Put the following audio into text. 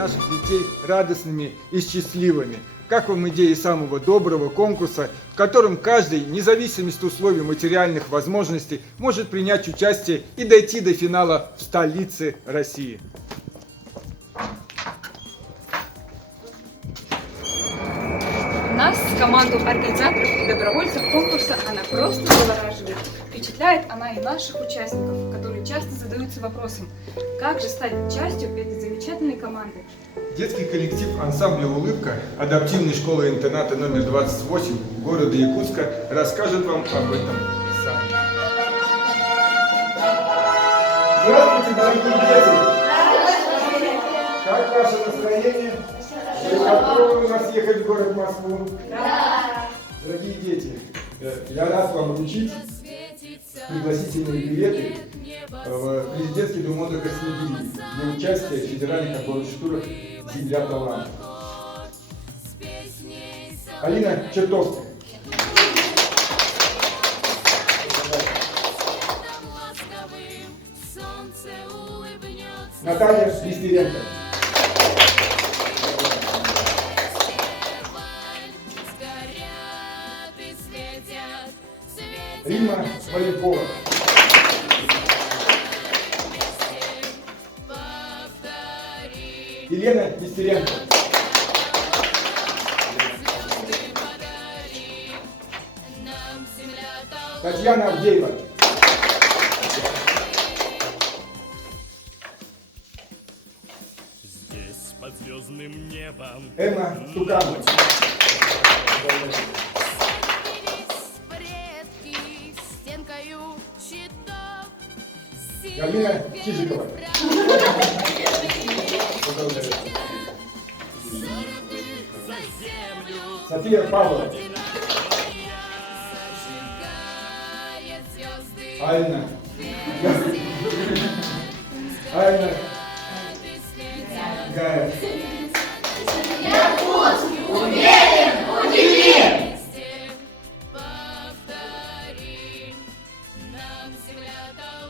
наших детей радостными и счастливыми. Как вам идея самого доброго конкурса, в котором каждый, вне зависимости от условий материальных возможностей, может принять участие и дойти до финала в столице России? Нас, команду организаторов и добровольцев конкурса, она просто завораживает. Впечатляет она и наших участников, которые часто задаются вопросом, как же стать частью этой замечательной команды. Детский коллектив ансамбля «Улыбка» адаптивной школы-интерната номер 28 города Якутска расскажет вам об этом сами. Здравствуйте, дорогие дети! Как ваше настроение? Готовы у нас ехать в город Москву? Да! Дорогие дети, я рад вам вручить пригласительные билеты в президентский дом отдыха «Снегири» для участия в федеральных отборочных турах «Земля талантов». Алина Чертовская. Наталья Листеренко. Рима Маленкова. Елена Нестеренко. Татьяна Авдеева. Здесь под звездным небом Эмма Стуканова. Галина Чижикова. София Павлова. Айна. Айна. Гая. Я тут! Уверен! Удивлен! Повтори, нам земля дала.